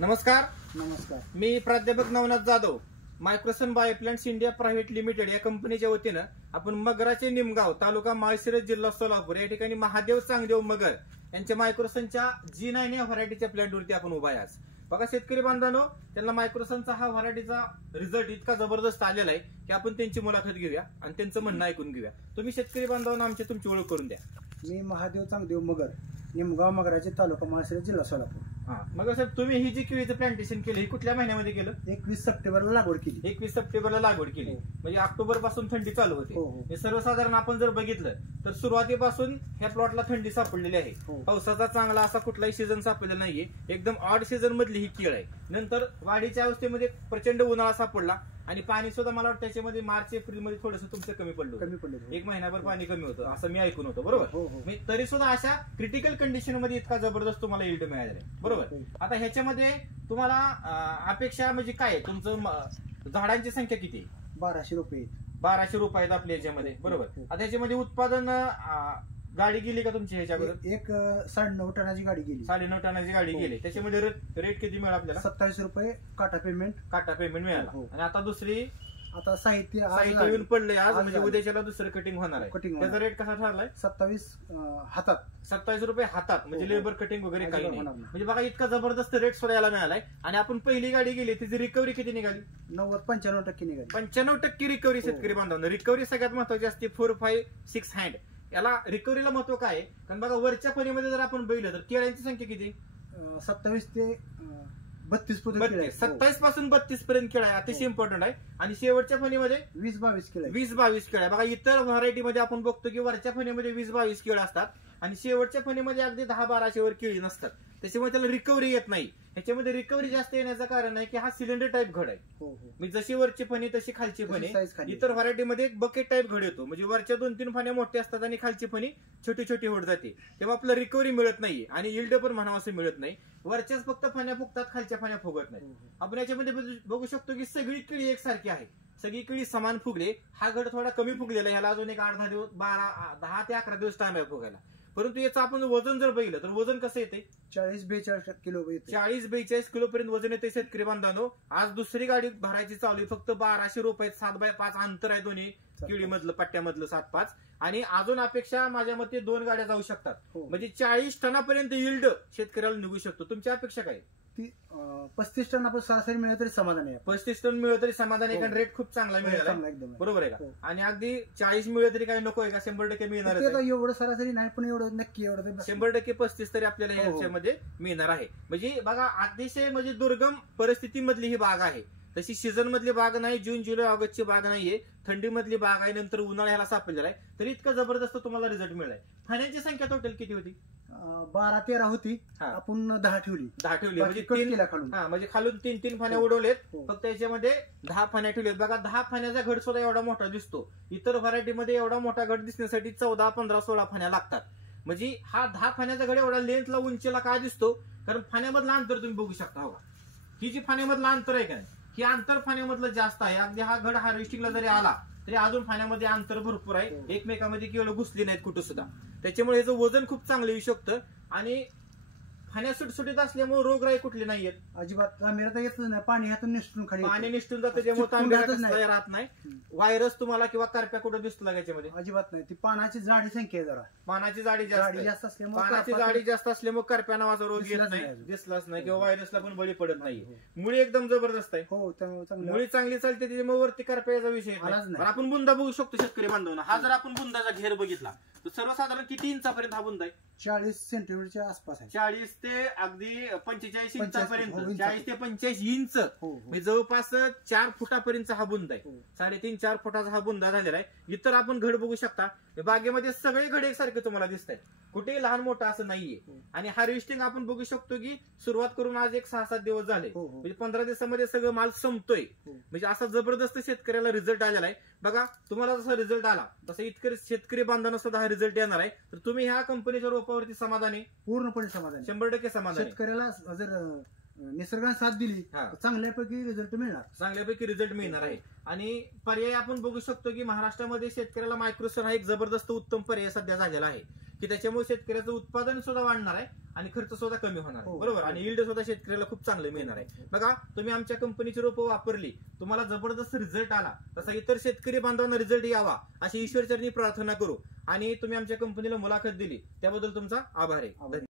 नमस्कार. नमस्कार. मी प्राध्यापक Navnath Jadhav, Microsun Bioplants India private limited या कंपनीच्या वतीनं आपण मगराचे निमगाव, तालुका माळशिरस, जिल्हा सोलापूर या ठिकाणी महादेव चांगदेव मगर यांच्या मायक्रोसनच्या G9 या व्हरायटीच्या प्लॅन्टवरती आपण उभा आहे आज. बघा शेतकरी बांधवांनो, त्यांना मायक्रोसनचा हा व्हरायटीचा रिझल्ट इतका जबरदस्त आलेला आहे की आपण त्यांची मुलाखत घेऊया आणि त्यांचं म्हणणं ऐकून घेऊया. तुम्ही शेतकरी बांधवांना तुमची ओळख करून द्या. मी महादेव चांगदेव मगर, निमगाव मगराचे, तालुका माळशिरस, जिल्हा सोलापूर. मग साहेब, तुम्ही ही जी केळीचं प्लांटेशन केलं ही कुठल्या महिन्यामध्ये केलं? 21 सप्टेंबरला लागवड केली. 21 सप्टेंबरला लागवड केली. म्हणजे ऑक्टोबर पासून थंडी चालू होते. हे सर्वसाधारण आपण जर बघितलं तर सुरुवातीपासून ह्या प्लॉटला थंडी सापडलेली आहे. पावसाचा चांगला असा कुठलाही सीझन सापडलेला नाहीये. एकदम ऑड सीझन मधली ही केळ आहे. नंतर वाढीच्या अवस्थेमध्ये प्रचंड उन्हाळा सापडला आणि पाणी सुद्धा मला वाटतं त्याच्यामध्ये मार्च एप्रिल मध्ये थोडंसं तुमचं कमी पडलं. एक महिनाभर पाणी कमी होतं असं मी ऐकून होतं, बरोबर? तरी सुद्धा अशा क्रिटिकल कंडिशन मध्ये इतका जबरदस्त तुम्हाला यील्ड मिळालेला आहे, बरोबर? आता ह्याच्यामध्ये तुम्हाला अपेक्षा म्हणजे काय, तुमचं झाडांची संख्या किती? 1200 रुपये. 1200 रुपये आहेत आपल्या ह्याच्यामध्ये, बरोबर? आता ह्याच्यामध्ये उत्पादन गाडी गेली का तुमची ह्याच्याबद्दल? एक 9.5 टनाची गाडी गेली. 9.5 टनाची गाडी गेली. त्याच्यामध्ये रेट किती मिळाला आपल्याला? 27 रुपये काटा पेमेंट मिळाला. आणि आता दुसरी आता साहित्य येऊन पडले आज, म्हणजे उद्याच्याला दुसरं कटिंग होणार आहे. त्याचा रेट कसा ठरलाय? 27 हातात. 27 रुपये हातात, म्हणजे लेबर कटिंग वगैरे काही नाही. म्हणजे बघा इतका जबरदस्त रेट सुद्धा याला मिळालाय. आणि आपण पहिली गाडी गेली त्याची रिकव्हरी किती निघाली? 95% निघाली. 95% रिकव्हरी. शेतकरी बांधवांना रिकव्हरी सगळ्यात महत्वाची असते. 4, 5, 6 हँड याला रिकव्हरीला महत्व काय? कारण बघा वरच्या फणीमध्ये जर आपण बघितलं तर केळ्यांची संख्या किती? 27 ते 32 27 पासून 32 पर्यंत केळा आहे. अतिशय इम्पॉर्टंट आहे. आणि शेवटच्या फणीमध्ये 20-22 केळं. 20-22 केळा. बघा इतर व्हरायटीमध्ये आपण बघतो की वरच्या फणीमध्ये 20-22 केळं असतात आणि शेवटच्या फणीमध्ये अगदी 10-12 वर केळी नसतात. त्याच्यामुळे त्याला रिकव्हरी येत नाही. ह्याच्यामध्ये रिकव्हरी जास्त येण्याचं कारण आहे की हा सिलेंडर टाईप घड आहे. म्हणजे जशी वरची फणी तशी खालची फणी. इतर व्हरायटीमध्ये एक बकेट टाईप घड येतो, म्हणजे वरच्या 2-3 फण्या मोठ्या असतात आणि खालची फणी छोटी छोटी होत जाते. तेव्हा आपलं रिकव्हरी मिळत नाही आणि यील्ड पण म्हणावं असं मिळत नाही. वरच्याच फक्त फण्या फुगतात, खालच्या फण्या फुगत नाही. आपण याच्यामध्ये बघू शकतो की सगळी केळी एकसारखी आहे, सगळी केळी समान फुगले. हा घड थोडा कमी फुगलेला आहे. ह्याला अजून एक 8-10 दिवस 10 ते 11 दिवस टाइम आहे फुगायला. परंतु याचं आपण वजन जर बघितलं तर वजन कसं येते? 40-42 किलो. 40-42 किलो पर्यंत वजन येते. शेतकरी बांधवांनो, आज दुसरी गाडी भरायची चालू आहे. फक्त 1200 रुपये. 7x5 अंतर आहे दोन्ही केळीमधलं, पट्ट्यामधलं 7-5. आणि अजून अपेक्षा माझ्या मते 2 गाड्या जाऊ शकतात. म्हणजे 40 टनापर्यंत यील्ड शेतकऱ्याला निघू शकतो. तुमची अपेक्षा काय? 35 टन आपण सरासरी मिळेल तरी समाधान आहे. 35 टन मिळेल तरी समाधान आहे, कारण रेट खूप चांगला मिळाला, बरोबर आहे का? आणि अगदी 40 मिळेल तरी काही नको आहे का? 100% मिळणार आहे. एवढं सरासरी नाही, पण एवढं नक्की 100% 35 तरी आपल्याला याच्यामध्ये मिळणार आहे. म्हणजे बघा अतिशय म्हणजे दुर्गम परिस्थितीमधली ही बाग आहे. तशी सीझन मधली बाग नाही, जून जुलै ऑगस्टची बाग नाहीये, थंडी मधली बाग आहे. नंतर उन्हाळ्याला सापडलेला आहे. तरी इतका जबरदस्त तुम्हाला रिझल्ट मिळालाय. फण्यांची संख्या टोटल किती होती? 12-13 होती. आपण 10 ठेवली. म्हणजे खालून 3-3 फण्या उडवलेत. फक्त याच्यामध्ये 10 फण्या ठेवलेत. बघा 10 फण्याचा घड सुद्धा एवढा मोठा दिसतो. इतर व्हरायटीमध्ये एवढा मोठा घड दिसण्यासाठी 14, 15, 16 फण्या लागतात. म्हणजे हा 10 फण्याचा घड एवढा लेंथला, उंचीला काय दिसतो? कारण फण्यामधलं अंतर तुम्ही बघू शकता. हो, ही जी फण्यामधलं अंतर आहे का, ही अंतर फाण्यामधलं जास्त आहे. अगदी हा घड हार्वेस्टिंगला जरी आला तरी अजून फाण्यामध्ये अंतर भरपूर आहे. एकमेकांमध्ये केवळ घुसली नाहीत कुठं सुद्धा. त्याच्यामुळे याचं वजन खूप चांगलं येऊ शकतं. आणि फण्या सुटसुटीत असल्यामुळे रोगराई कुठली नाहीयेत अजिबात. येतच नाही, पाणी ह्यातून निसटून खाली पाणी निसटून जातं, त्यामुळे राहत नाही. व्हायरस तुम्हाला किंवा करप्या कुठं दिसतो याच्यामध्ये? अजिबात नाही. ती पानाची जाडी संख्या आहे, जरा पानाची जाडी जास्त असल्यामुळे, पानाची जाडी जास्त असल्यामुळे करप्या नावाचा रोग येत नाही, दिसलाच नाही, किंवा व्हायरसला पण बळी पडत नाही. मुळी एकदम जबरदस्त आहे. हो, मुळी चांगली चालते, त्याच्यामुळे वरती करप्याचा विषय नाही. आपण बुंदा बघू शकतो शेतकरी बांधवांना. हा जर आपण बुंदाचा घेर बघितला तर सर्वसाधारण किती इंचापर्यंत हा बुंदा आहे? 40 सेंटीमीटरच्या आसपास आहे. 40 ते अगदी 45 इंचापर्यंत. 40 ते 45 इंच, म्हणजे जवळपास 4 फुटापर्यंत हा बुंद आहे. 3.5-4 फुटाचा हा बुंदा झालेला आहे. इतर आपण घड बघू शकता. बागेमध्ये सगळे घड एकसारखे तुम्हाला दिसत आहेत, कुठेही लहान मोठा असं नाहीये. आणि हार्वेस्टिंग आपण बघू शकतो की सुरुवात करून आज एक 6-7 दिवस झाले. म्हणजे 15 दिवसामध्ये सगळं माल संपतोय. म्हणजे असा जबरदस्त शेतकऱ्याला रिझल्ट आलेला आहे. बघा तुम्हाला जसा रिझल्ट आला तसं इतकं शेतकरी बांधवांना सुद्धा हा रिझल्ट येणार आहे. तर तुम्ही ह्या कंपनीच्या रोपावरती समाधानी? पूर्णपणे समाधानी, 100% समाधानी. शेतकऱ्याला जर निसर्गाने साथ दिली हा. तर चांगल्यापैकी रिझल्ट मिळणार. चांगल्यापैकी रिझल्ट मिळणार आहे. आणि पर्याय आपण बघू शकतो की महाराष्ट्रामध्ये शेतकऱ्याला मायक्रोसन हा एक जबरदस्त उत्तम पर्याय सध्या झालेला आहे की त्याच्यामुळे शेतकऱ्याचं उत्पादन सुद्धा वाढणार आहे आणि खर्च सुद्धा कमी होणार आहे. हो. बरोबर. आणि यील्ड सुद्धा शेतकऱ्याला खूप चांगलं मिळणार आहे. बघा, तुम्ही आमच्या कंपनीची रोपं वापरली, तुम्हाला जबरदस्त रिझल्ट आला, तसा इतर शेतकरी बांधवांना रिझल्ट यावा अशी ईश्वरचरणी प्रार्थना करू. आणि तुम्ही आमच्या कंपनीला मुलाखत दिली त्याबद्दल तुमचा आभार आहे. धन्यवाद.